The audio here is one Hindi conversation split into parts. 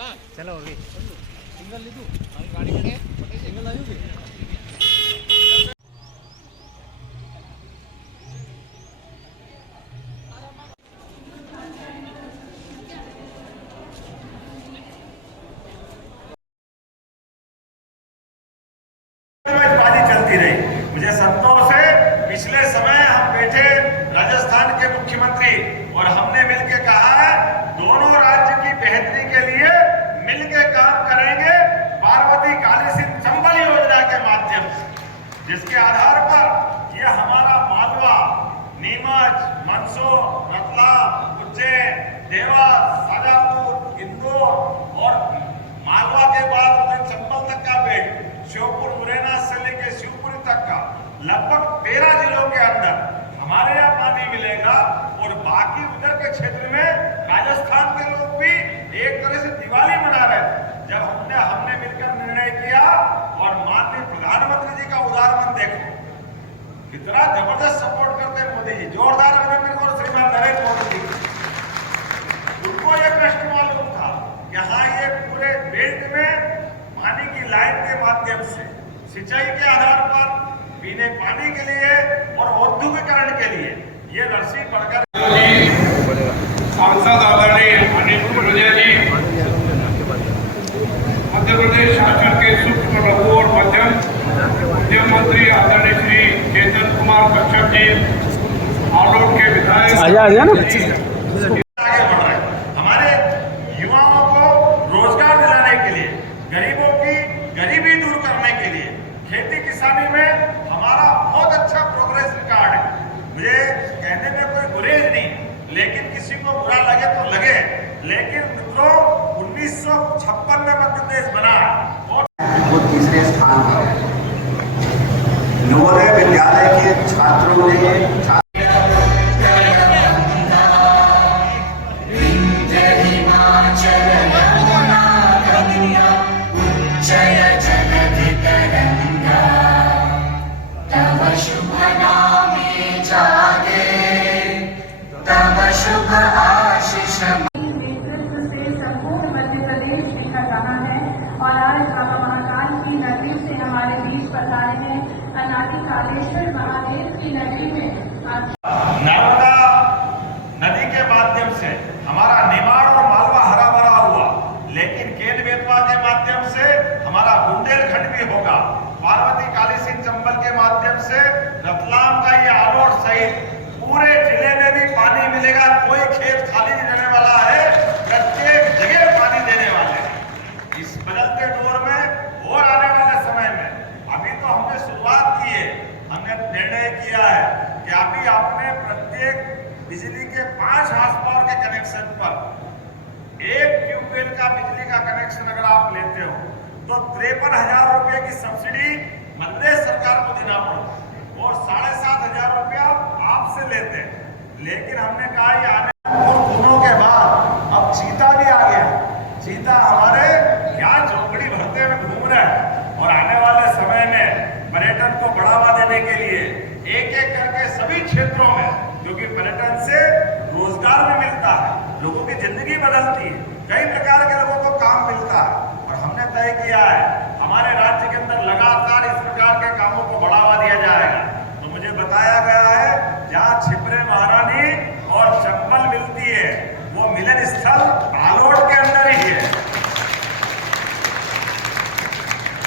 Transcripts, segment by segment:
चलो और भी सिंगल लीधु गाड़ी में सिंगल આવ્યું કે चलती रही। मुझे संतोष है, पिछले समय हम बैठे राजस्थान के मुख्यमंत्री और हमने मिलकर कहा है दोनों राज्य की बेहतरी के लिए मिलकर काम करेंगे पार्वती काली सिंह चंबल योजना के माध्यम से, जिसके आधार पर यह हमारा मालवा, नीमच, मंदसौर, रतलाम, उज्जैन, देवास, शाजापुर, इंदौर और मालवा के बाद चंबल तक का बेल्ट, श्योपुर, मुरैना से लेकर शिवपुरी तक का लगभग 13 जिलों के अंदर हमारे यहाँ पानी मिलेगा और बाकी उधर के क्षेत्र में राजस्थान के लोग भी एक तरह से दिवाली मना रहे थे जब हमने मिलकर निर्णय किया। और माननीय प्रधानमंत्री जी का उदाहरण देखो, कितना जबरदस्त सपोर्ट करते हैं मोदी जी, जोरदार अभिनंदन और श्रीमान नरेंद्र मोदी जी। उनको यह प्रश्न मालूम था कि हाँ ये पूरे बेल्ट में पानी की लाइन के माध्यम से सिंचाई के आधार पर पीने पानी के लिए और औद्योगिकरण के लिए ये रस्सी बढ़कर सांसद आदरणीय अनिल कुरजा जी, मध्य प्रदेश शासन के सूक्ष्म लघु और मध्यम उद्यम मंत्री आदरणीय श्री चेतन कुमार कश्यप जी, आलोट के विधायक आजा ना आगे बढ़ रहे हैं। हमारे युवाओं को रोजगार दिलाने के लिए, गरीबों की गरीबी दूर करने के लिए खेती किसानी में हमारा बहुत अच्छा प्रोग्रेस रिकॉर्ड है। मुझे कहने में कोई गुरेज नहीं, लेकिन किसी को बुरा लगे तो लगे, लेकिन मित्रों 1956 में मध्य प्रदेश बना और वो तीसरे स्थान पर है। नवोदय विद्यालय के छात्रों ने और आज बाबा महाकाल की नगरी से हमारे बीच पधारे हैं। अनादि कालेश्वर महादेव की नगरी में नर्मदा नदी के माध्यम से हमारा निमाड़ और मालवा हरा भरा हुआ, लेकिन केन बेतवा के माध्यम से हमारा बुंदेलखंड भी होगा। पार्वती काली सिंह चंबल के माध्यम से रतलाम का ये आलोट सहित पूरे जिले में भी पानी मिलेगा। कोई खेत खाली नहीं रहने वाला है, प्रत्येक जगह पानी देने वाले हैं। इस बदलते दौर में और आने वाले समय में अभी तो हमने शुरुआत की है, हमने निर्णय किया है कि अभी आपने प्रत्येक बिजली के 5 हाउस पावर के कनेक्शन पर 1 ट्यूबवेल का बिजली का कनेक्शन अगर आप लेते हो तो 53,000 रुपए की सब्सिडी मध्य प्रदेश सरकार को देना पड़ता और 7,500 रुपया आपसे लेते हैं। लेकिन हमने कहा ये आने और दोनों के बाद अब चीता भी आ गया। चीता हमारे यहाँ झोपड़ी भरते हुए घूम रहा है और आने वाले समय में पर्यटन को बढ़ावा देने के लिए एक एक करके सभी क्षेत्रों में, क्योंकि पर्यटन से रोजगार भी मिलता है, लोगों की जिंदगी बदलती है, कई प्रकार के लोगों को काम मिलता है। और हमने तय किया है हमारे राज्य के अंदर लगातार इस प्रकार के कामों को बढ़ावा दिया जाएगा। तो मुझे बताया गया है जहाँ छिपरे महारानी और चंबल मिलती है वो मिलन स्थल आलोट के अंदर ही है।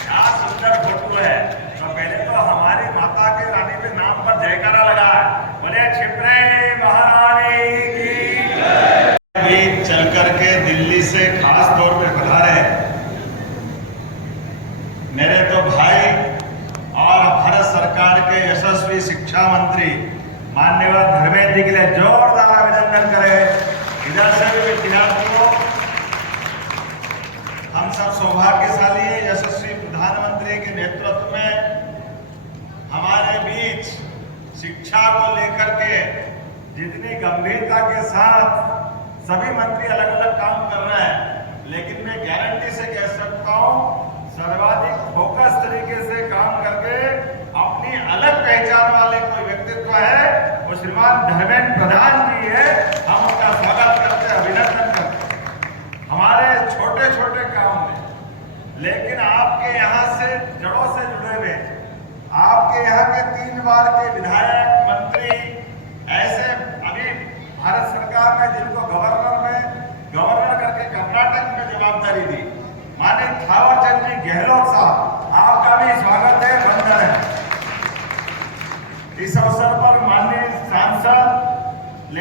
क्या सुंदर फोटो है। तो पहले तो हमारी माता के रानी के नाम पर जयकारा लगा है, बोले छिपरे महारानी की जय। चल करके दिल्ली से खास तौर पे पधारे मेरे तो भाई और भारत सरकार के यशस्वी शिक्षा मंत्री माननीय धर्मेंद्र जी के लिए जोरदार अभिनंदन करें। इधर से भी विद्यार्थियों, हम सब सौभाग्यशाली हैं, यशस्वी प्रधानमंत्री के नेतृत्व में हमारे बीच शिक्षा को लेकर के जितनी गंभीरता के साथ सभी मंत्री अलग अलग काम कर रहे हैं, लेकिन मैं गारंटी से कह सकता हूं सर्वाधिक फोकस तरीके से काम करके अपनी अलग पहचान वाले कोई व्यक्तित्व है वो श्रीमान धर्मेंद्र प्रधान जी है। हम उनका स्वागत करते, अभिनंदन करते। हमारे छोटे छोटे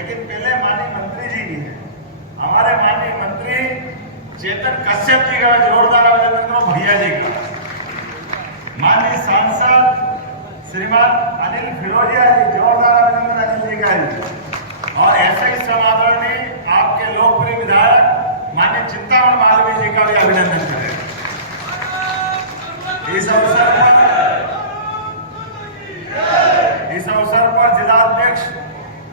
लेकिन पहले माननीय मंत्री जी की है। हमारे माननीय मंत्री चेतन कश्यप जी का जोरदार अभिनंदन करो, भैया जी का। माननीय सांसद श्रीमान अनिल फिरोजिया जी, जोरदार अभिनंदन अनिल जी का जी। और ऐसे ही समादरणीय आपके लोकप्रिय विधायक माननीय चिंतामण मालवीय जी का भी अभिनंदन करें। इस अवसर पर जिलाध्यक्ष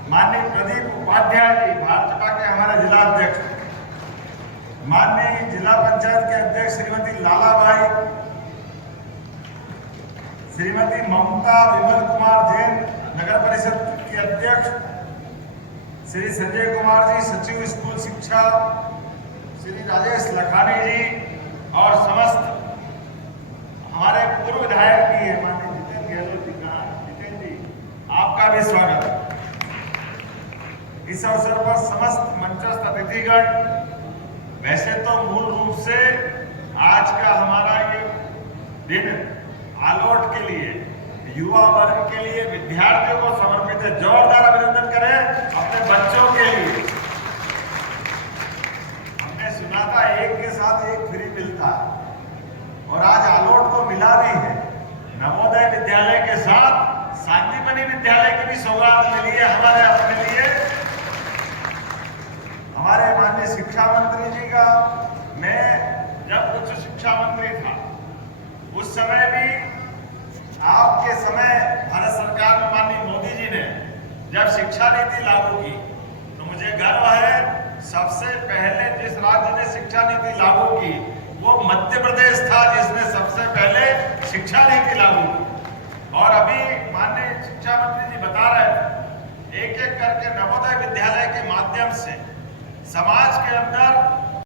माननीय प्रदीप उपाध्याय जी, भाजपा के हमारे जिलाध्यक्ष, माननीय जिला पंचायत के अध्यक्ष श्रीमती लालाबाई, श्रीमती ममता विमल कुमार जैन, नगर परिषद के अध्यक्ष श्री संजय कुमार जी, सचिव स्कूल शिक्षा श्री राजेश लखानी जी, और समस्त हमारे पूर्व विधायक भी है माननीय जितेंद्र गहलोत जी का, जितेंद्र जी आपका भी स्वागत है। इस अवसर पर समस्त मंचस्थ अतिथिगण, वैसे तो मूल रूप से आज का हमारा ये दिन आलोट के लिए, युवा वर्ग के लिए, विद्यार्थियों को समर्पित है। जोरदार अभिनंदन करें अपने बच्चों के लिए। हमने सुना था एक के साथ एक फ्री मिलता है, और आज आलोट को मिला भी है। नवोदय विद्यालय के साथ शांतिमणि विद्यालय की भी सौगात मिली है हमारे अपने लिए। हमारे माननीय शिक्षा मंत्री जी का, मैं जब उच्च शिक्षा मंत्री था उस समय भी, आपके समय भारत सरकार में माननीय मोदी जी ने जब शिक्षा नीति लागू की, तो मुझे गर्व है सबसे पहले जिस राज्य ने शिक्षा नीति लागू की वो मध्य प्रदेश था, जिसने सबसे पहले शिक्षा नीति लागू की। और अभी माननीय शिक्षा मंत्री जी बता रहे थे, एक एक करके नवोदय विद्यालय के माध्यम से समाज के अंदर